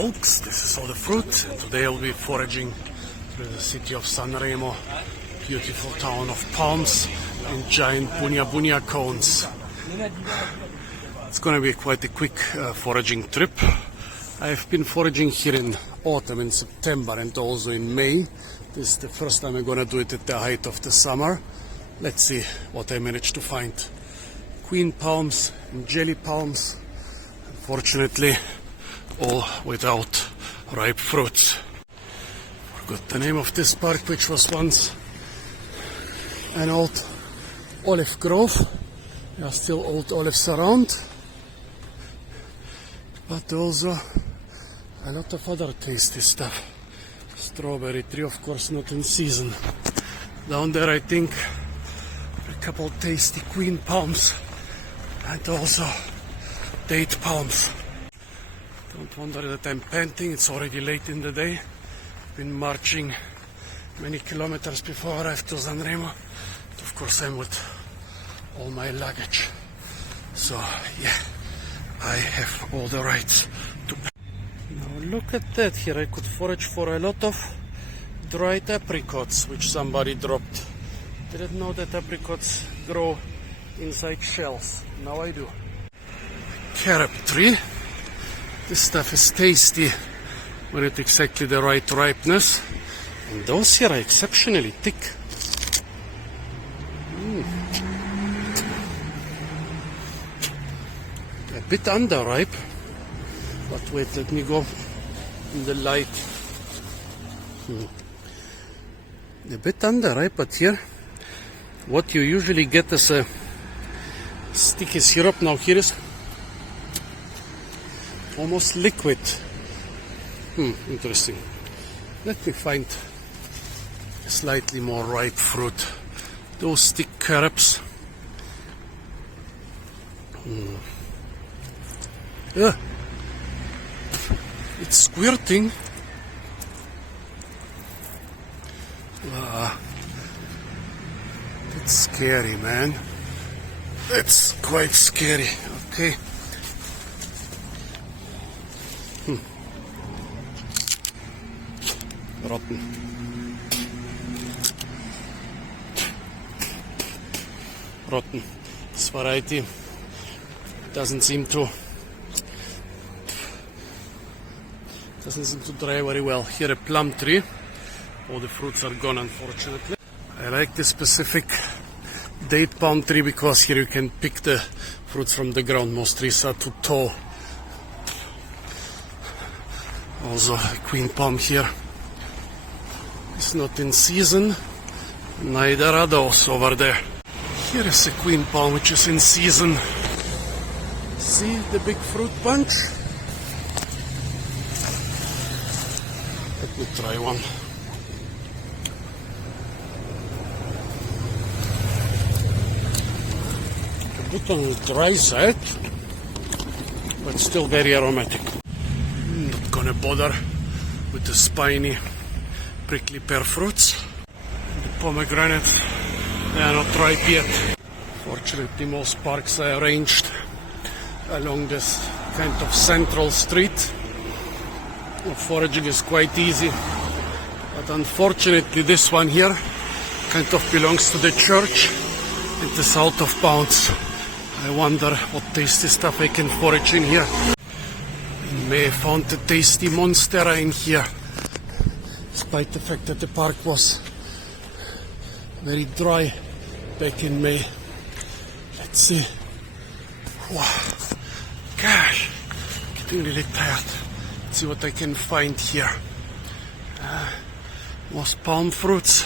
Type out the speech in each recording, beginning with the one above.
folks, this is all the fruit, and today I'll be foraging through the city of Sanremo, beautiful town of palms and giant bunya cones. It's going to be quite a quick foraging trip. I've been foraging here in autumn, in September, and also in May. This is the first time I'm going to do it at the height of the summer. Let's see what I managed to find. Queen palms and jelly palms, unfortunately all without ripe fruits. Forgot the name of this park, which was once an old olive grove. There are still old olives around, but also a lot of other tasty stuff. Strawberry tree, of course, not in season. Down there, I think, a couple tasty queen palms and also date palms. Don't wonder that I'm panting, it's already late in the day. I've been marching many kilometers before I arrived to Sanremo. Of course, I'm with all my luggage. So, yeah, I have all the rights to. Now, look at that. Here I could forage for a lot of dried apricots, which somebody dropped. Didn't know that apricots grow inside shells. Now I do. Carob tree. This stuff is tasty when it's exactly the right ripeness. And those here are exceptionally thick. A bit underripe. But wait, let me go in the light. A bit underripe, but here what you usually get is a sticky syrup. Now here is almost liquid. Interesting. Let me find a slightly more ripe fruit. Those thick carobs. Yeah. It's squirting. That's scary, man. That's quite scary. Okay. Rotten. Rotten. This variety doesn't seem to dry very well. Here a plum tree. All the fruits are gone, unfortunately. I like this specific date palm tree because here you can pick the fruits from the ground. Most trees are too tall. Also a queen palm here. It's not in season. Neither are those over there. Here is a queen palm which is in season. See the big fruit bunch? Let me try one. A bit on the dry side, but still very aromatic. Not gonna bother with the spiny, prickly pear fruits. The pomegranates, they are not ripe yet. Fortunately, most parks are arranged along this kind of central street. Foraging is quite easy, but unfortunately this one here kind of belongs to the church. It is out of bounds. I wonder what tasty stuff I can forage in here. In May I found a tasty monstera in here, despite the fact that the park was very dry back in May. Let's see. Wow. Gosh, getting really tired. Let's see what I can find here. Most palm fruits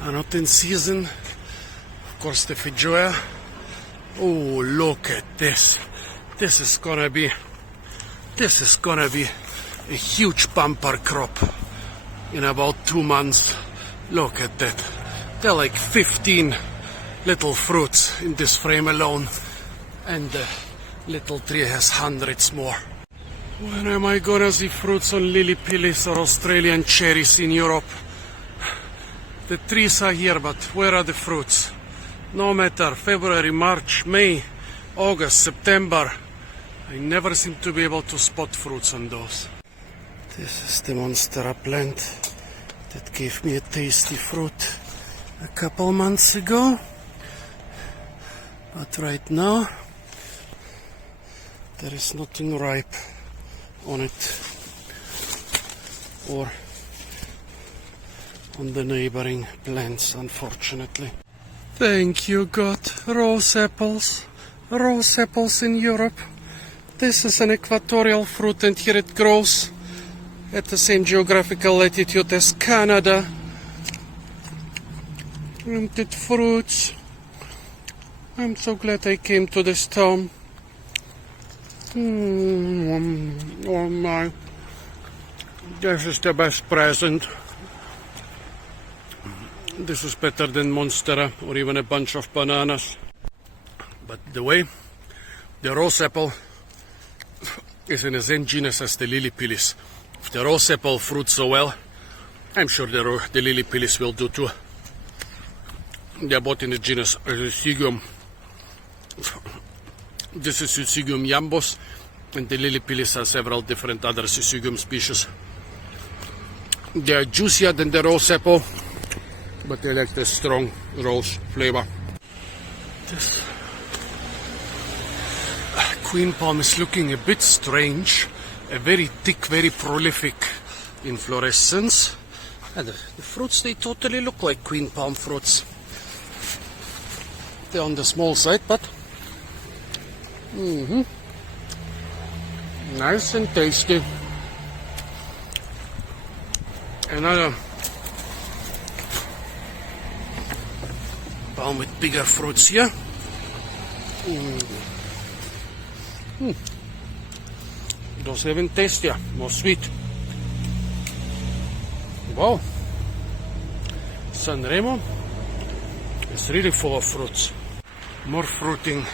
are not in season. Of course, the feijoa. Oh, look at this. This is gonna be a huge bumper crop in about 2 months. Look at that. There are like 15 little fruits in this frame alone, and the little tree has hundreds more. When am I gonna see fruits on lily pillies or Australian cherries in Europe? The trees are here, but where are the fruits? No matter, February, March, May, August, September, I never seem to be able to spot fruits on those. This is the monstera plant that gave me a tasty fruit a couple months ago. But right now, there is nothing ripe on it or on the neighboring plants, unfortunately. Thank you, God. Rose apples. Rose apples in Europe. This is an equatorial fruit, and here it grows at the same geographical latitude as Canada. Limited fruits. I'm so glad I came to this town. Oh my. This is the best present. This is better than Monstera or even a bunch of bananas. But the way the rose apple is in the same genus as the lily pillis. If the rose apple fruits so well, I'm sure the lily pillis will do too. They are both in the genus Syzygium. This is Syzygium jambos, and the lily pillis are several different other Syzygium species. They are juicier than the rose apple, but they like the strong rose flavor. This queen palm is looking a bit strange. A very thick, very prolific inflorescence. And the fruits, they totally look like queen palm fruits. They're on the small side, but nice and tasty. Another palm with bigger fruits here. Those are even tastier, more sweet. Wow. Sanremo is really full of fruits. More fruiting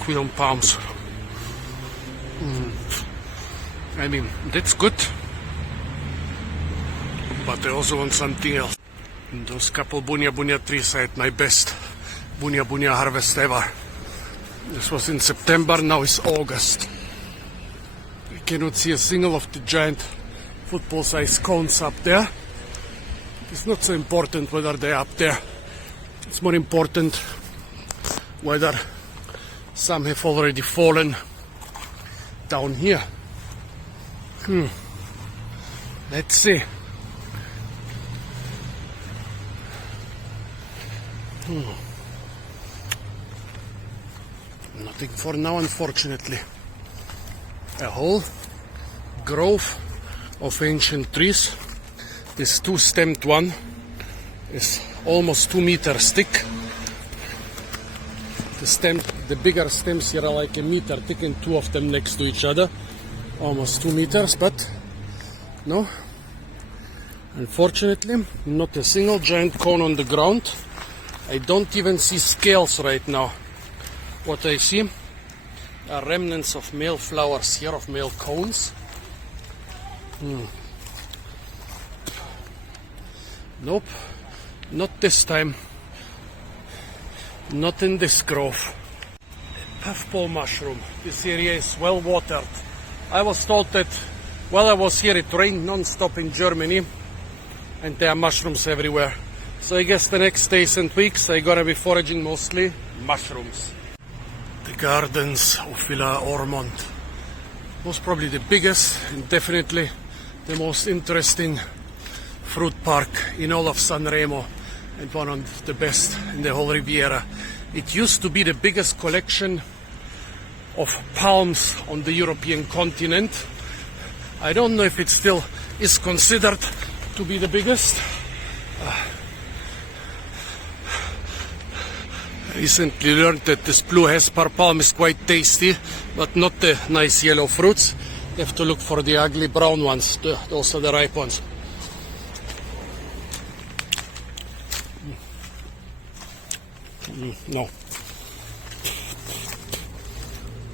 queen palms. I mean, that's good. But I also want something else. And those couple bunya bunya trees, I had my best bunya bunya harvest ever. This was in September, now it's August. You cannot see a single of the giant football-sized cones up there. It's not so important whether they're up there. It's more important whether some have already fallen down here. Let's see. Nothing for now, unfortunately. A whole grove of ancient trees. This two-stemmed one is almost 2 meters thick. The bigger stems here are like a meter thick, and two of them next to each other. Almost 2 meters, but no. Unfortunately, not a single giant cone on the ground. I don't even see scales right now. What I see are remnants of male flowers here, of male cones. Nope, not this time. Not in this grove. Puffball mushroom. This area is well watered. I was told that while I was here it rained non-stop in Germany, and there are mushrooms everywhere. So I guess the next days and weeks I'm gonna be foraging mostly mushrooms. The gardens of Villa Ormond. Most probably the biggest and definitely the most interesting fruit park in all of Sanremo, and one of the best in the whole Riviera. It used to be the biggest collection of palms on the European continent. I don't know if it still is considered to be the biggest. Recently learned that this blue Hespar palm is quite tasty, but not the nice yellow fruits. You have to look for the ugly brown ones. Those are the ripe ones. No.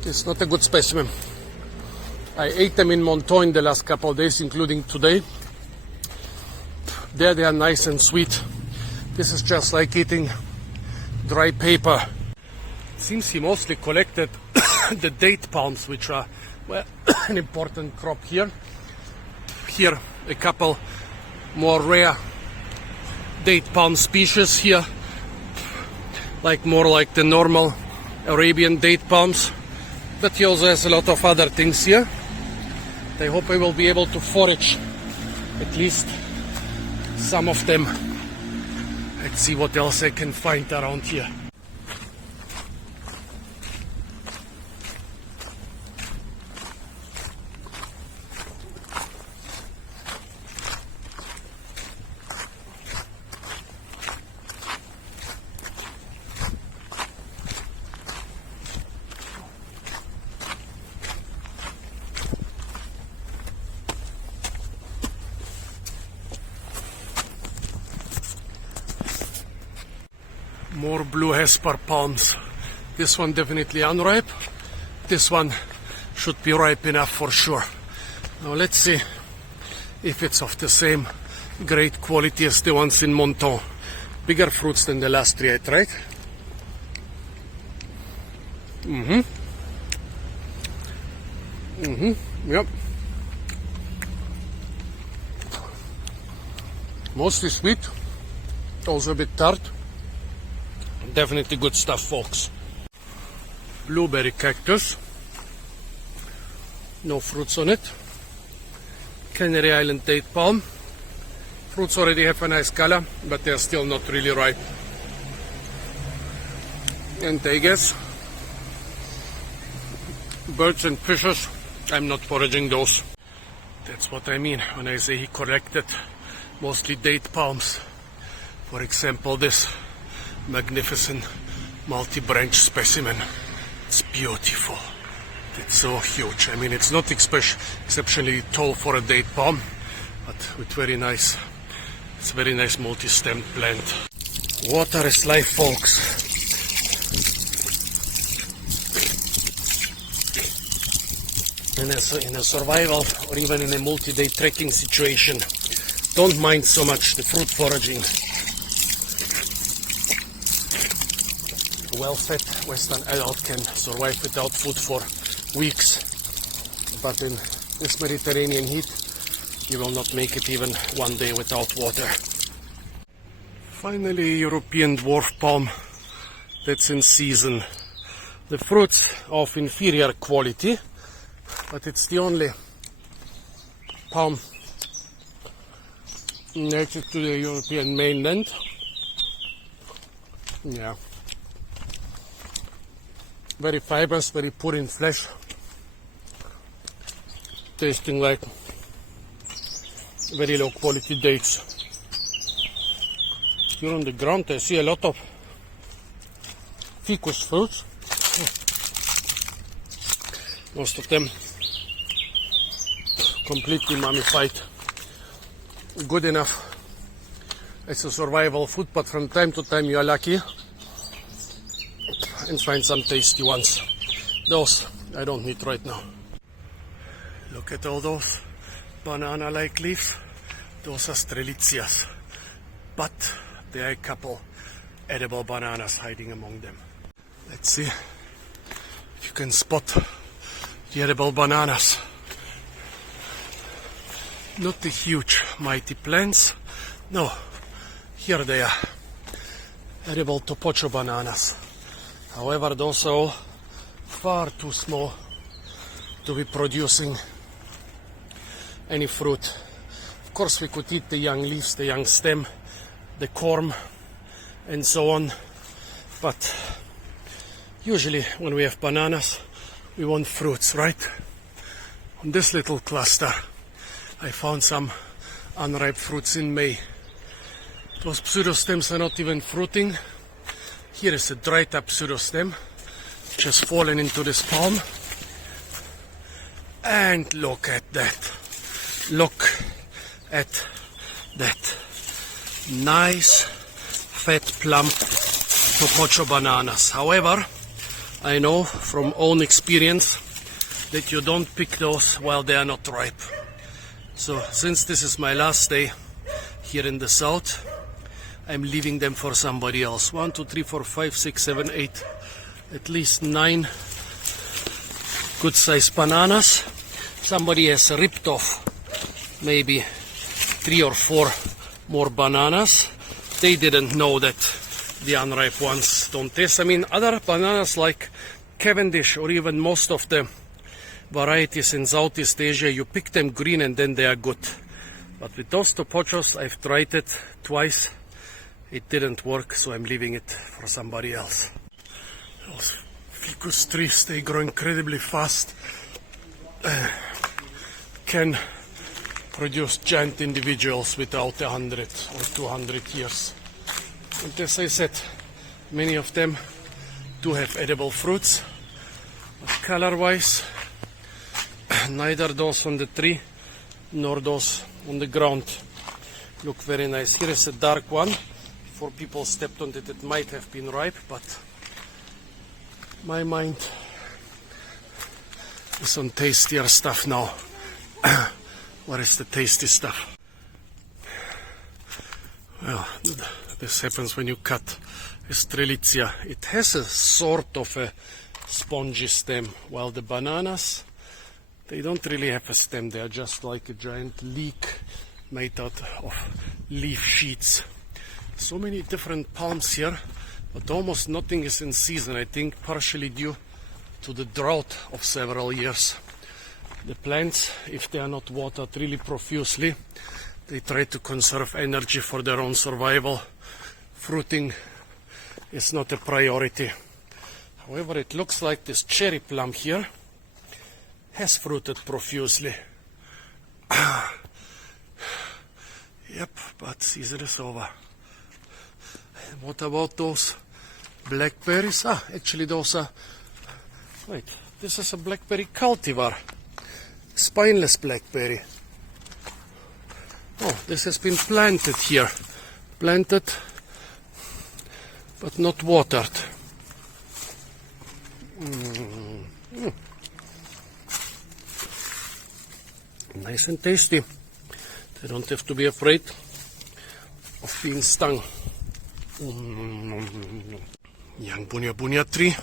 It's not a good specimen. I ate them in Montagne the last couple of days, including today. There they are nice and sweet. This is just like eating dry paper. It seems he mostly collected the date palms, which are, well, an important crop here. here a couple more rare date palm species here, more like the normal Arabian date palms, but he also has a lot of other things here. I hope I will be able to forage at least some of them. Let's see what else I can find around here. More blue Hesper palms. This one definitely unripe. This one should be ripe enough for sure. Now let's see if it's of the same great quality as the ones in Monton. Bigger fruits than the last three I tried. Yep. Mostly sweet, also a bit tart. Definitely good stuff, folks. Blueberry cactus. No fruits on it. Canary Island date palm. Fruits already have a nice color, but they're still not really ripe. And I guess birds and fishes, I'm not foraging those. That's what I mean when I say he collected mostly date palms. For example, this magnificent multi-branch specimen. It's beautiful. It's so huge. I mean, it's not exceptionally tall for a date palm, but with very nice, it's a very nice multi-stemmed plant. Water is life, folks. In a survival or even in a multi-day trekking situation, don't mind so much the fruit foraging. A well-fed Western adult can survive without food for weeks, but in this Mediterranean heat, you will not make it even one day without water. Finally, European dwarf palm that's in season. The fruits of inferior quality, but it's the only palm native to the European mainland. Yeah. Very fibrous, very poor in flesh. Tasting like very low quality dates. Here on the ground I see a lot of ficus fruits. Most of them completely mummified. Good enough as a survival food, but from time to time you are lucky and find some tasty ones. Those I don't need right now. Look at all those banana-like leaves. Those are strelitzias, but there are a couple edible bananas hiding among them. Let's see if you can spot the edible bananas. Not the huge mighty plants, no, here they are, edible topocho bananas. However, those are all far too small to be producing any fruit. Of course we could eat the young leaves, the young stem, the corm and so on, but usually when we have bananas we want fruits, right? On this little cluster I found some unripe fruits in May. Those pseudostems are not even fruiting. Here is a dried up pseudostem which has fallen into this palm. And look at that. Look at that. Nice, fat, plump topocho bananas. However, I know from own experience that you don't pick those while they are not ripe. So since this is my last day here in the south, I'm leaving them for somebody else. 1, 2, 3, 4, 5, 6, 7, 8, at least 9 good sized bananas. Somebody has ripped off maybe 3 or 4 more bananas. They didn't know that the unripe ones don't taste. I mean, other bananas like Cavendish or even most of the varieties in Southeast Asia, you pick them green and then they are good. But with those topochos, I've tried it twice. It didn't work, so I'm leaving it for somebody else. Those ficus trees, they grow incredibly fast. Can produce giant individuals without 100 or 200 years. And as I said, many of them do have edible fruits, but color-wise, neither those on the tree nor those on the ground look very nice. Here is a dark one. Before people stepped on it, it might have been ripe, but my mind is on tastier stuff now. What is the tasty stuff? Well, this happens when you cut a strelitzia. It has a sort of a spongy stem, while the bananas, they don't really have a stem. They are just like a giant leek made out of leaf sheets. So many different palms here, but almost nothing is in season. I think partially due to the drought of several years. The plants, if they are not watered really profusely, they try to conserve energy for their own survival. Fruiting is not a priority. However, it looks like this cherry plum here has fruited profusely. Yep, but season is over. What about those blackberries? Actually those are... Wait, this is a blackberry cultivar. Spineless blackberry. Oh, this has been planted here. Planted, but not watered. Nice and tasty. They don't have to be afraid of being stung. Young bunya bunya tree.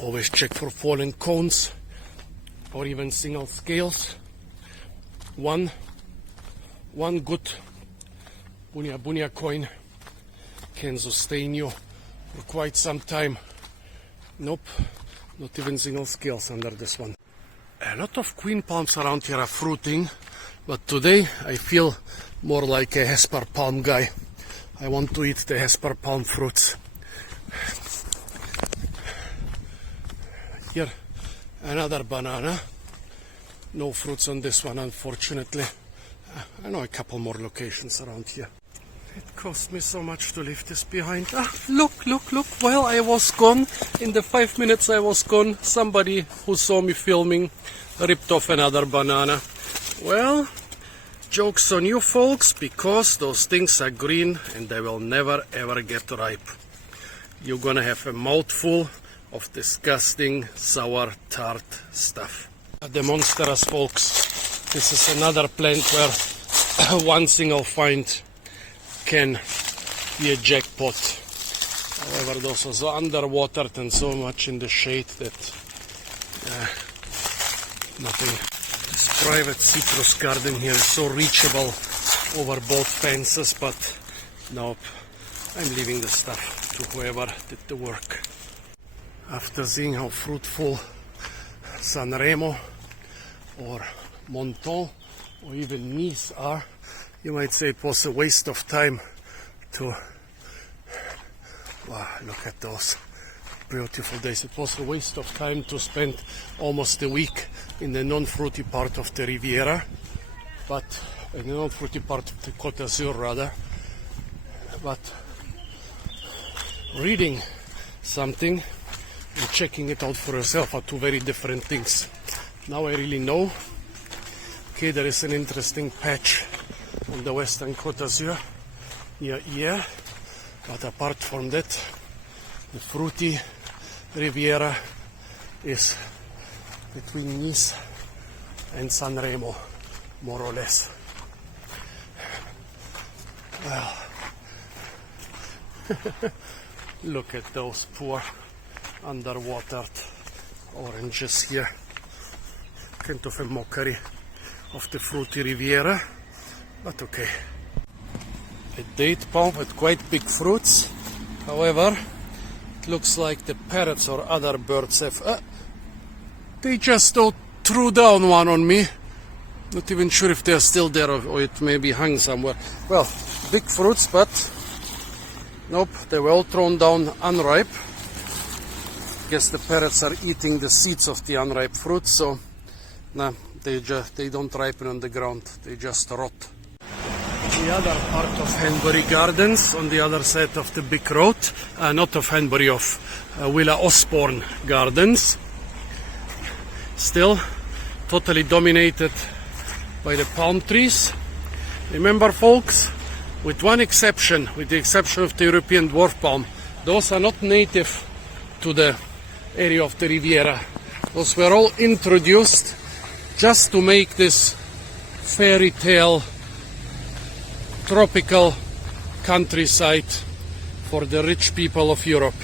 Always check for fallen cones or even single scales. One good bunya bunya coin can sustain you for quite some time. Nope, not even single scales under this one. A lot of queen palms around here are fruiting, but today I feel more like a Hesper palm guy. I want to eat the Hesper palm fruits. Here, another banana. No fruits on this one, unfortunately. I know a couple more locations around here. It cost me so much to leave this behind. Look. While I was gone, in the 5 minutes I was gone, somebody who saw me filming ripped off another banana. Well, joke's on you folks, because those things are green and they will never ever get ripe. You're gonna have a mouthful of disgusting sour tart stuff. The monsters, folks. This is another plant where one single find can be a jackpot. However, those are so underwatered and so much in the shade that nothing. This private citrus garden here is so reachable over both fences, but nope, I'm leaving the stuff to whoever did the work. After seeing how fruitful Sanremo or Monton or even Nice are, you might say it was a waste of time to... Wow, look at those beautiful days. It was a waste of time to spend almost a week in the non-fruity part of the Riviera, but in the non-fruity part of the Côte d'Azur rather, but reading something and checking it out for yourself are two very different things. Now I really know. Okay, there is an interesting patch on the western Côte d'Azur near here, but apart from that, the fruity Riviera is between Nice and Sanremo, more or less. Well, look at those poor underwatered oranges here. Kind of a mockery of the fruity Riviera, but okay. A date palm with quite big fruits. However, it looks like the parrots or other birds have... they just threw down one on me. Not even sure if they're still there or it may be hung somewhere. Well, big fruits, but nope, they were all thrown down unripe. Guess the parrots are eating the seeds of the unripe fruit, so no, they don't ripen on the ground, they just rot. The other part of Hanbury Gardens, on the other side of the big road, not of Hanbury, of Willa Osborne Gardens. Still totally dominated by the palm trees. Remember, folks, with one exception, with the exception of the European dwarf palm, those are not native to the area of the Riviera. Those were all introduced just to make this fairy tale tropical countryside for the rich people of Europe.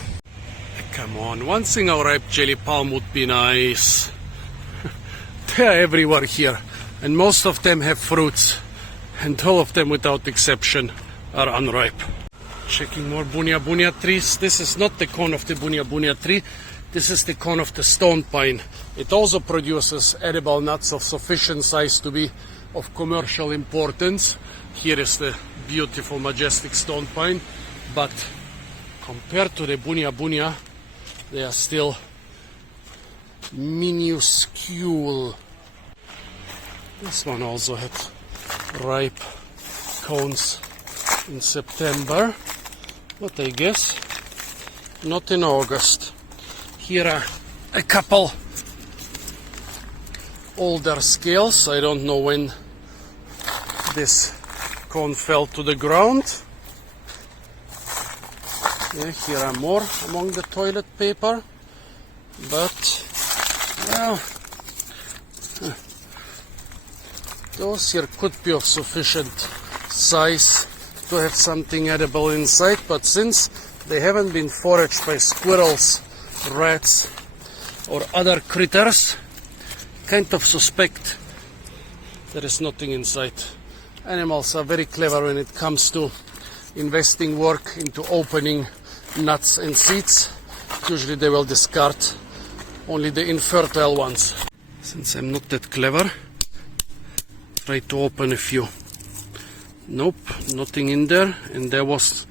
Come on, one single ripe jelly palm would be nice. They are everywhere here, and most of them have fruits, and all of them without exception are unripe. Checking more bunya bunya trees. This is not the cone of the bunya bunya tree. This is the cone of the stone pine. It also produces edible nuts of sufficient size to be of commercial importance. Here is the beautiful, majestic stone pine, but compared to the bunya bunya, they are still minuscule. This one also had ripe cones in September, but I guess not in August. Here are a couple older scales. I don't know when this cone fell to the ground. Yeah, here are more among the toilet paper, but well, those here could be of sufficient size to have something edible inside, but since they haven't been foraged by squirrels, rats or other critters, kind of suspect there is nothing inside. Animals are very clever when it comes to investing work into opening nuts and seeds. Usually they will discard only the infertile ones. Since I'm not that clever, try to open a few. Nope, nothing in there, and there was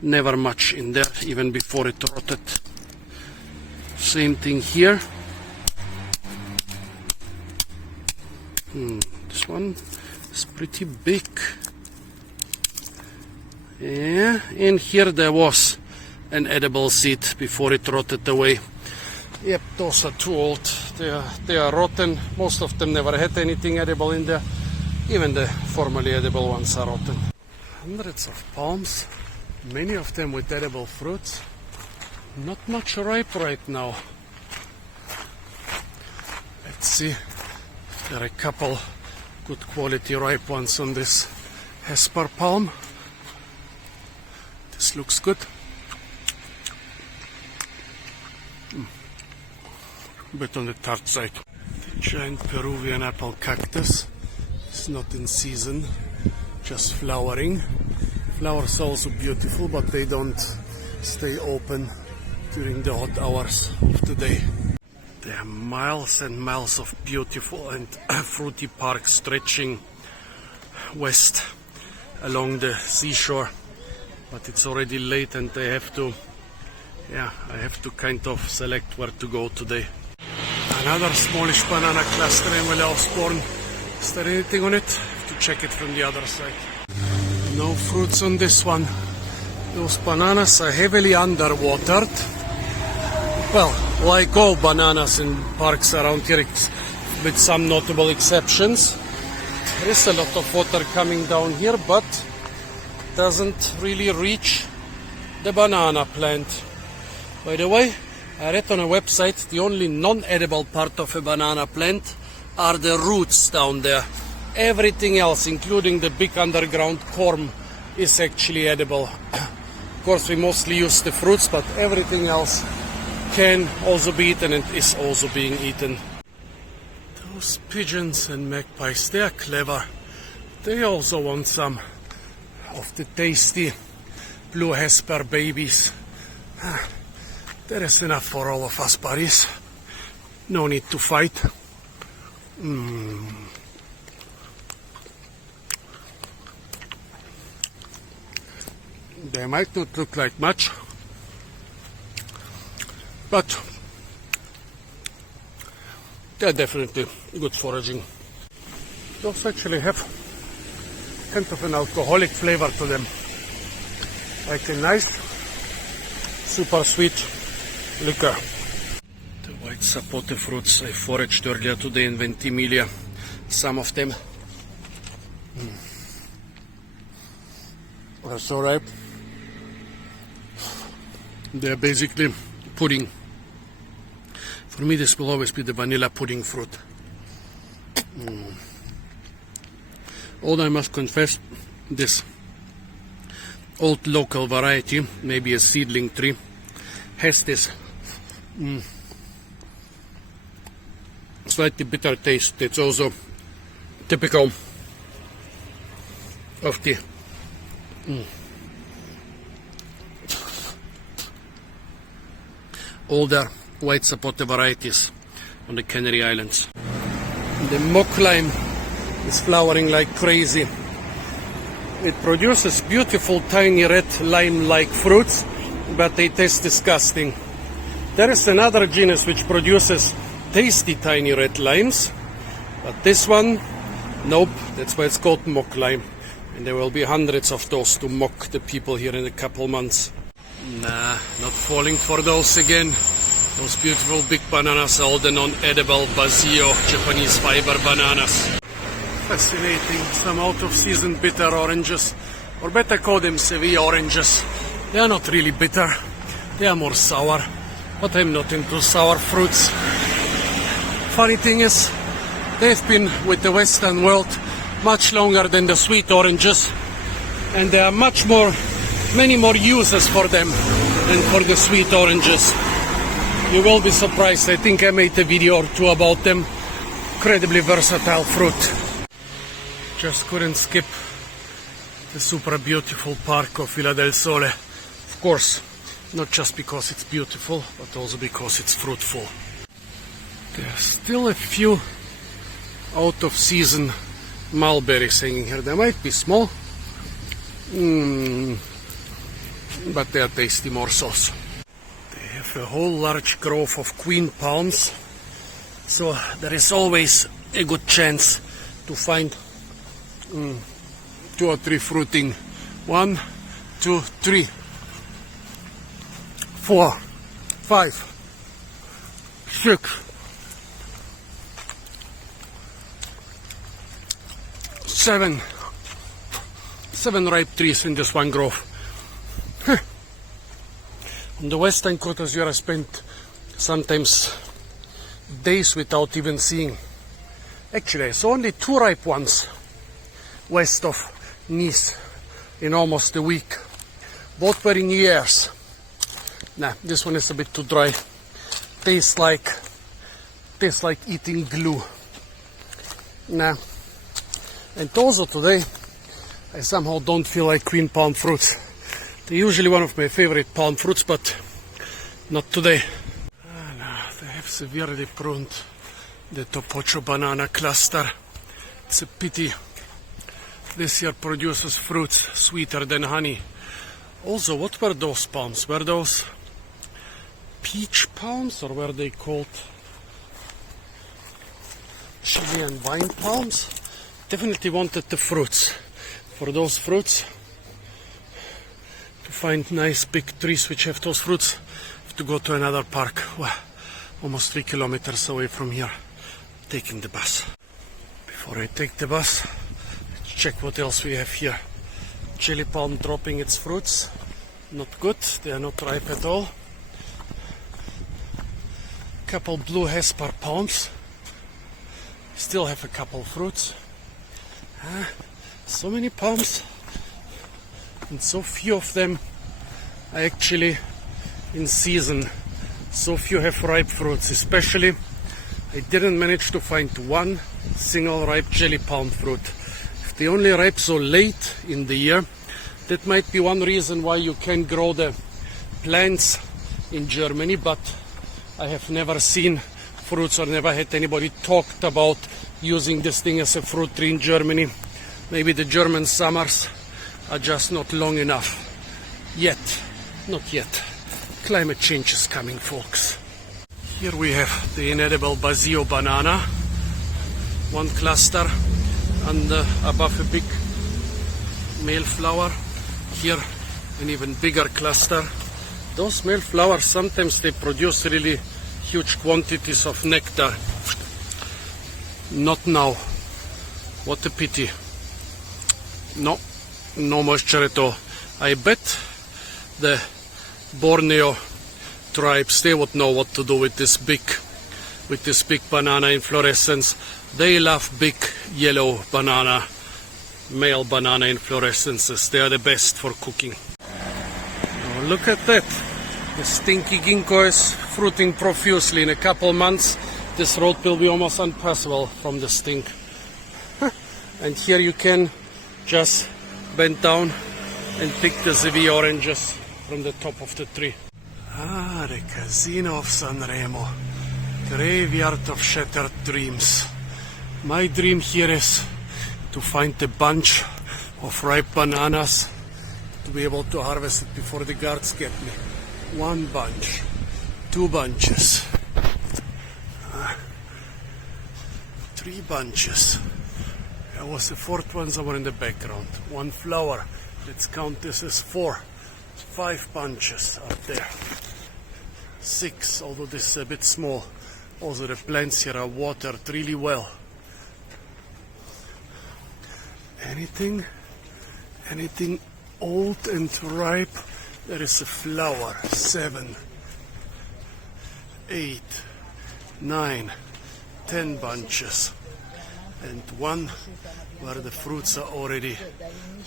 never much in there even before it rotted. Same thing here. This one is pretty big. Yeah, and here there was an edible seed before it rotted away. Yep, those are too old. They are rotten. Most of them never had anything edible in there. Even the formerly edible ones are rotten. Hundreds of palms, many of them with edible fruits. Not much ripe right now. Let's see if there are a couple good quality ripe ones on this Hesper palm. This looks good. A bit on the tart side. The giant Peruvian apple cactus is not in season, just flowering. Flowers are also beautiful, but they don't stay open during the hot hours of the day. There are miles and miles of beautiful and fruity parks stretching west along the seashore, but it's already late and I have to kind of select where to go today. Another smallish banana cluster in Willa Osborne. Is there anything on it? I have to check it from the other side. No fruits on this one. Those bananas are heavily underwatered. Well, like all bananas in parks around here, with some notable exceptions. There is a lot of water coming down here, but doesn't really reach the banana plant. By the way, I read on a website the only non-edible part of a banana plant are the roots down there. Everything else, including the big underground corm, is actually edible. Of course, we mostly use the fruits, but everything else can also be eaten and is also being eaten. Those pigeons and magpies, they are clever. They also want some of the tasty blue Hesper babies. There is enough for all of us, buddies. No need to fight. They might not look like much, but they're definitely good foraging. Those actually have kind of an alcoholic flavor to them, like a nice, super sweet liquor. The white sapote fruits I foraged earlier today in Ventimiglia, some of them are so ripe. They're basically pudding. For me, this will always be the vanilla pudding fruit. Although I must confess, this old local variety, maybe a seedling tree, has this slightly bitter taste. It's also typical of the older white sapote varieties on the Canary Islands. The mock lime is flowering like crazy. It produces beautiful tiny red lime-like fruits, but they taste disgusting. There is another genus which produces tasty tiny red limes, but this one, nope, that's why it's called mock lime. And there will be hundreds of those to mock the people here in a couple months. Nah, not falling for those again. Those beautiful big bananas are all the non-edible Basio Japanese fiber bananas. Fascinating, some out-of-season bitter oranges, or better call them Sevilla oranges. They are not really bitter, they are more sour, but I'm not into sour fruits. Funny thing is, they've been with the Western world much longer than the sweet oranges, and there are many more uses for them than for the sweet oranges. You will be surprised. I think I made a video or two about them. Incredibly versatile fruit. Just couldn't skip the super beautiful park of Villa del Sole. Of course, not just because it's beautiful, but also because it's fruitful. There are still a few out of season mulberries hanging here. They might be small, but they are tasty morsels. They have a whole large grove of queen palms, so there is always a good chance to find 2 or 3 fruiting. 1, 2, 3, 4, 5, 6, 7 ripe trees in this one grove. On the western Côte d'Azur I spent sometimes days without even seeing. Actually, I saw only 2 ripe ones west of Nice in almost a week. Both were in years. Nah, this one is a bit too dry. Tastes like eating glue. Nah. And also today, I somehow don't feel like queen palm fruits. They're usually one of my favorite palm fruits, but not today. No, they have severely pruned the Topocho banana cluster. It's a pity. This year produces fruits sweeter than honey. Also, what were those palms? Were those peach palms, or were they called Chilean wine palms? Definitely wanted the fruits. For those fruits, to find nice big trees which have those fruits, have to go to another park. Well, almost 3 kilometers away from here. Taking the bus. Before I take the bus, let's check what else we have here. Chili palm dropping its fruits. Not good, they are not ripe at all. Couple blue Hesper palms. Still have a couple fruits. So many palms, and so few of them are actually in season. So few have ripe fruits, especially I didn't manage to find one single ripe jelly palm fruit. If they only ripe so late in the year, that might be one reason why you can grow the plants in Germany, but I have never seen fruits or never had anybody talked about using this thing as a fruit tree in Germany. Maybe the German summers are just not long enough. Yet. Not yet. Climate change is coming, folks. Here we have the inedible Basio banana. One cluster and above a big male flower. Here an even bigger cluster. Those male flowers, sometimes they produce really huge quantities of nectar. Not now. What a pity. No moisture at all. I bet the Borneo tribes, they would know what to do with this big banana inflorescence. They love big yellow banana, male banana inflorescences. They are the best for cooking. Oh, look at that. The stinky ginkgo is fruiting profusely. In a couple months, this road will be almost impassable from the stink. And here you can just bend down and pick the Zivi oranges from the top of the tree. Ah, the Casino of Sanremo. Graveyard of shattered dreams. My dream here is to find a bunch of ripe bananas, to be able to harvest it before the guards get me. One bunch, two bunches, three bunches. There was a fourth one somewhere in the background. One flower. Let's count this as 4. 5 bunches up there. 6, although this is a bit small. Also the plants here are watered really well. Anything old and ripe? There is a flower. 7, 8, 9, 10 bunches. And one where the fruits are already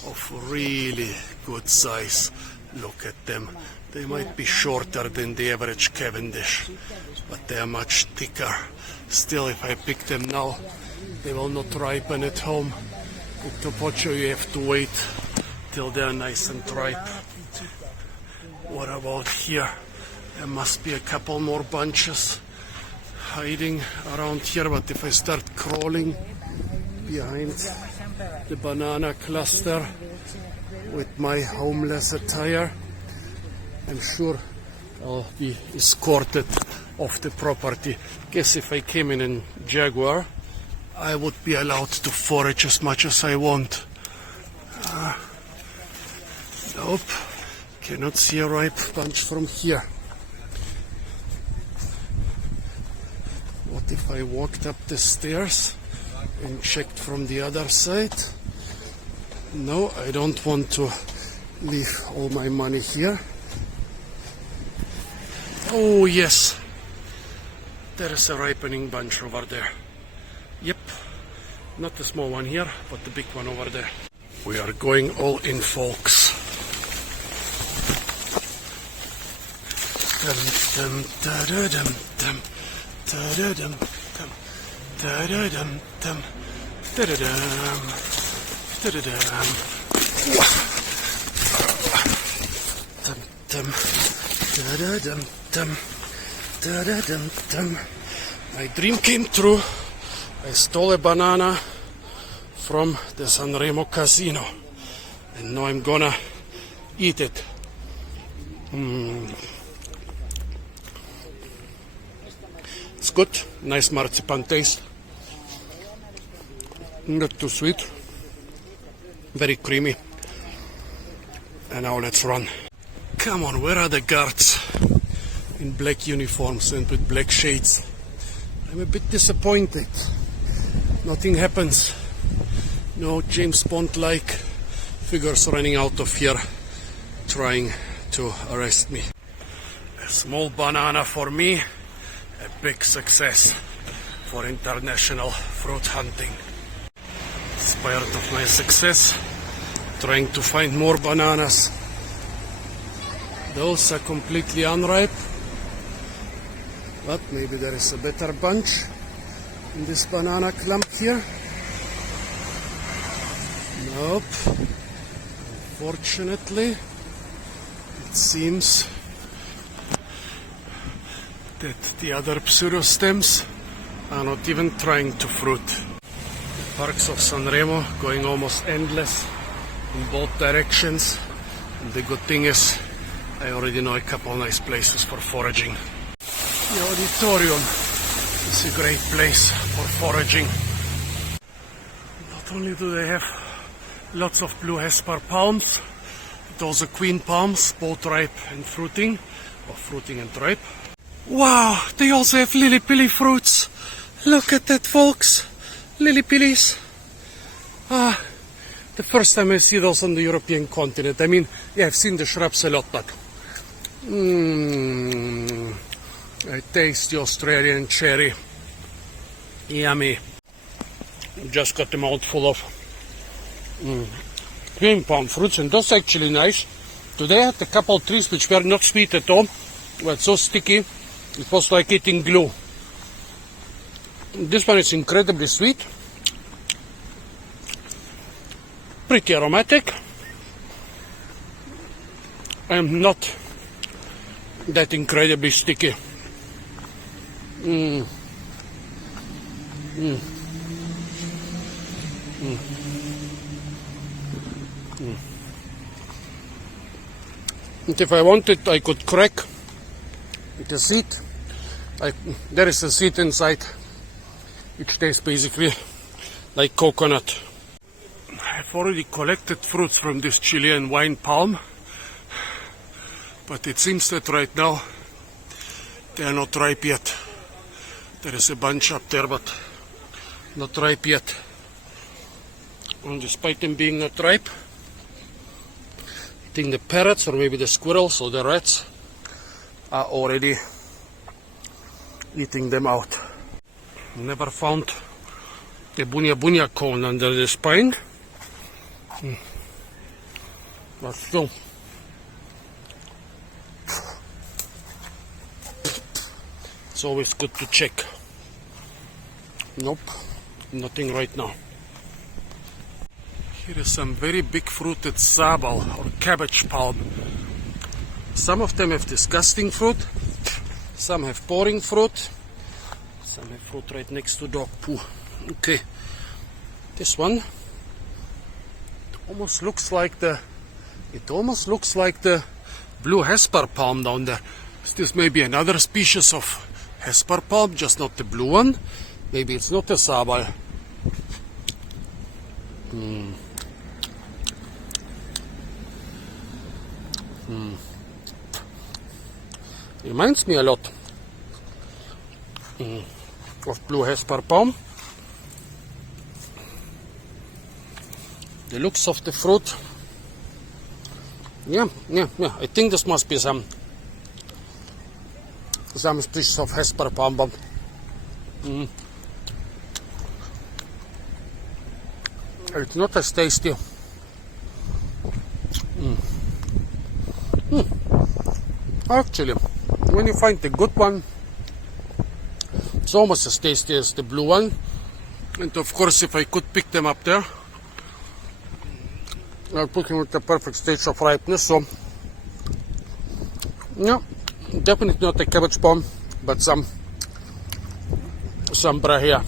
of really good size. Look at them. They might be shorter than the average Cavendish, but they are much thicker. Still, if I pick them now, they will not ripen at home. With Topocho, you have to wait till they are nice and ripe. What about here? There must be a couple more bunches hiding around here, but if I start crawling behind the banana cluster with my homeless attire, I'm sure I'll be escorted off the property. Guess if I came in a Jaguar, I would be allowed to forage as much as I want. Nope, cannot see a ripe bunch from here. What if I walked up the stairs and checked from the other side? No, I don't want to leave all my money here. Oh yes, there is a ripening bunch over there. Yep, not the small one here, but the big one over there. We are going all in, folks. Dum, dum, da, dum, dum, da, dum, dum, da, dum, dum, da, dum, da, dum. Dum, da, dum, dum, da, dum, dum. My dream came true. I stole a banana from the Sanremo casino, and now I'm gonna eat it. It's good, nice marzipan taste, not too sweet, very creamy. And now let's run. Come on, where are the guards in black uniforms and with black shades? I'm a bit disappointed. Nothing happens. No James Bond-like figures running out of here trying to arrest me. A small banana for me, a big success for international fruit hunting. Inspired of my success, trying to find more bananas. Those are completely unripe, but maybe there is a better bunch. in this banana clump here? Nope. Unfortunately, it seems that the other pseudostems are not even trying to fruit. The parks of Sanremo going almost endless in both directions. And the good thing is, I already know a couple nice places for foraging. The auditorium is a great place for foraging. Not only do they have lots of blue Hesper palms, but also queen palms, both ripe and fruiting, or fruiting and ripe. Wow, they also have lily-pilly fruits. Look at that, folks. Lily-pillies. The first time I see those on the European continent. I mean, yeah, I've seen the shrubs a lot, but I taste the Australian cherry. Yummy. Just got a mouthful of queen palm fruits, and that's actually nice. Today I had a couple of trees which were not sweet at all, but so sticky. It was like eating glue. This one is incredibly sweet, pretty aromatic, and not that incredibly sticky. And if I wanted, I could crack the seed. There is a seed inside, which tastes basically like coconut. I've already collected fruits from this Chilean wine palm, but it seems that right now they are not ripe yet. There is a bunch up there, but not ripe yet. And despite them being not ripe, I think the parrots or maybe the squirrels or the rats are already eating them out. Never found the bunya bunya cone under the spine, but still, it's always good to check. Nope, nothing right now. Here is some very big fruited sabal or cabbage palm. Some of them have disgusting fruit, some have pouring fruit, some have fruit right next to dog poo. Okay, this one, it almost looks like the blue Hesper palm down there. This may be another species of Hesper palm, just not the blue one. Maybe it's not a sabal. Reminds me a lot of blue Hesper palm. The looks of the fruit. Yeah. I think this must be some species of Hesper palm, but it's not as tasty. Actually, when you find the good one, it's almost as tasty as the blue one. And of course, if I could pick them up there, I'll put them at the perfect stage of ripeness. So, yeah, definitely not a cabbage palm, but some brahia.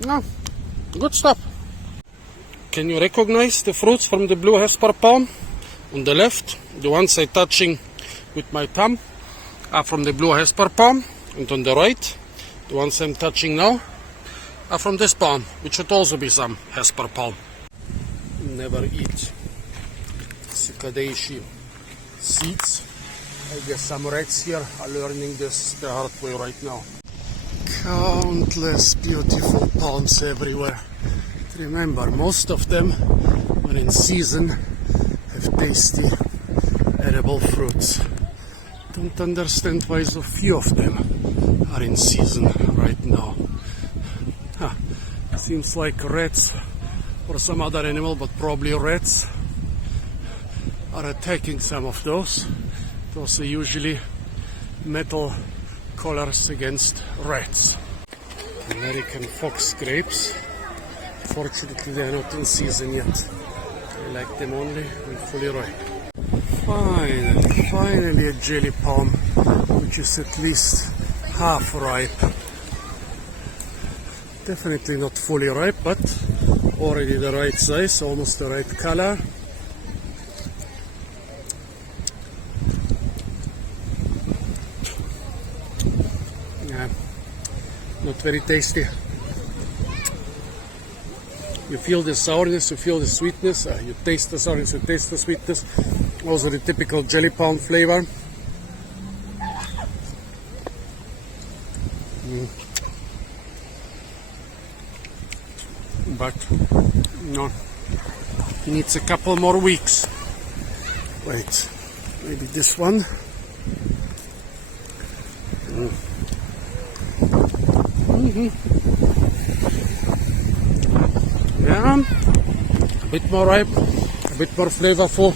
Yeah, good stuff. Can you recognize the fruits from the blue Hesper palm? On the left, the ones I'm touching with my thumb are from the blue Hesper palm, and on the right, the ones I'm touching now are from this palm, which should also be some Hesper palm. Never eat cicadaceae seeds. I guess some rats here are learning this the hard way right now. Countless beautiful palms everywhere. Remember, most of them, when in season, have tasty, edible fruits. Don't understand why so few of them are in season right now. Seems like rats or some other animal, but probably rats, are attacking some of those. Those are usually metal colors against reds. American fox grapes. Fortunately, they are not in season yet. I like them only when fully ripe. Finally a jelly palm, which is at least half ripe. Definitely not fully ripe, but already the right size, almost the right color. Yeah, not very tasty. You feel the sourness, you feel the sweetness, you taste the sourness, you taste the sweetness. Also the typical jelly palm flavor. But no, he needs a couple more weeks. Wait, maybe this one. Yeah, a bit more ripe, a bit more flavorful.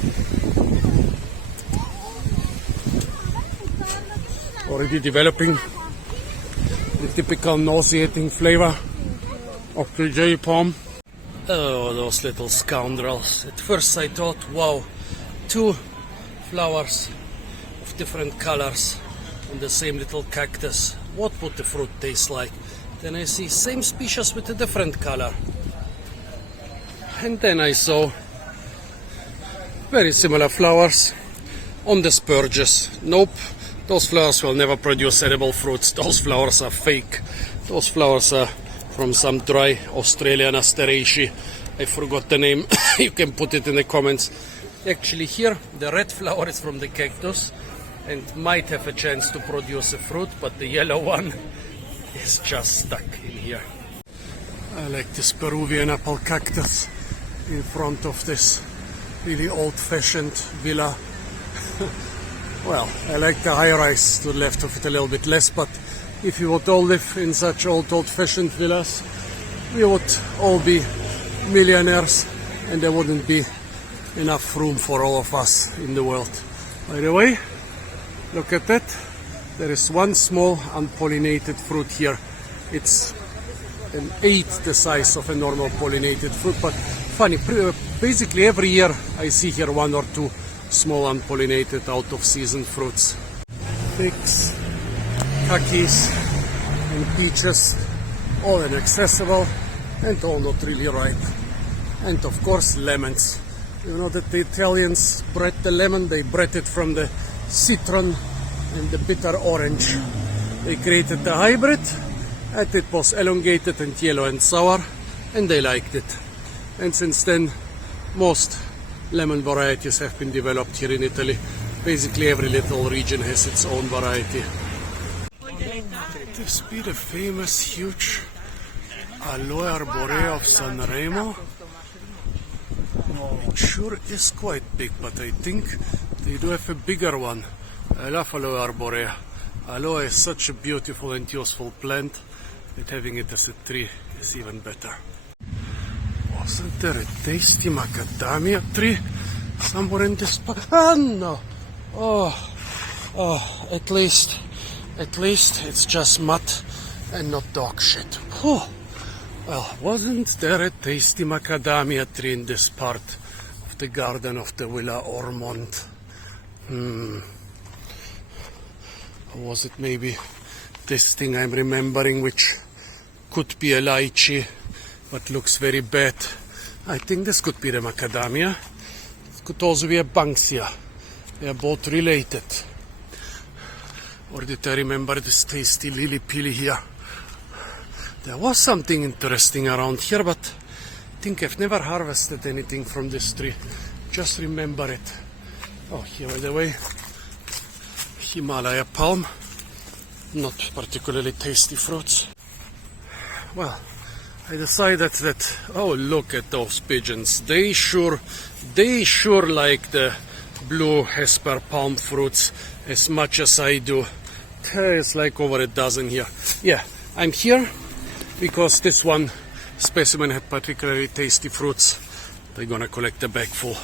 Already developing the typical nauseating flavor of the jelly palm. Oh, those little scoundrels. At first I thought, wow, 2 flowers of different colors on the same little cactus. What would the fruit taste like? Then I see same species with a different color. And then I saw very similar flowers on the spurges. Nope, those flowers will never produce edible fruits. Those flowers are fake. Those flowers are from some dry Australian asteraceae. I forgot the name. You can put it in the comments. Actually here the red flower is from the cactus and might have a chance to produce a fruit, but the yellow one is just stuck in here. I like this Peruvian apple cactus in front of this really old-fashioned villa. Well, I like the high-rise to the left of it a little bit less, but if you would all live in such old-fashioned villas, we would all be millionaires and there wouldn't be enough room for all of us in the world. By the way, look at that. There is one small unpollinated fruit here. It's an 1/8 the size of a normal pollinated fruit, but funny, basically every year I see here 1 or 2 small unpollinated out of season fruits. Figs, kakis and peaches, all inaccessible and all not really ripe. And of course lemons. You know that the Italians bred the lemon, they bred it from the citron and the bitter orange. They created the hybrid and it was elongated and yellow and sour and they liked it. And since then most lemon varieties have been developed here in Italy. Basically every little region has its own variety. Could this be the famous huge Aloe arborea of Sanremo? It sure is quite big, but I think they do have a bigger one. I love Aloe arborea. Aloe is such a beautiful and useful plant that having it as a tree is even better. Wasn't there a tasty macadamia tree somewhere in this park? Ah, no! At least it's just mud and not dog shit. Oh. Well, wasn't there a tasty macadamia tree in this part of the garden of the Villa Ormond? Or was it maybe this thing I'm remembering, which could be a lychee, but looks very bad? I think this could be the macadamia. It could also be a banksia. They are both related. Or did I remember this tasty lily-pilly here? There was something interesting around here, but I think I've never harvested anything from this tree. Just remember it. Oh, here by the way, Himalaya palm. Not particularly tasty fruits. Well, I decided that, oh, look at those pigeons. They sure like the blue Hesper palm fruits as much as I do. There's like over a dozen here. Yeah, I'm here because this one specimen had particularly tasty fruits. They're gonna collect a bag full.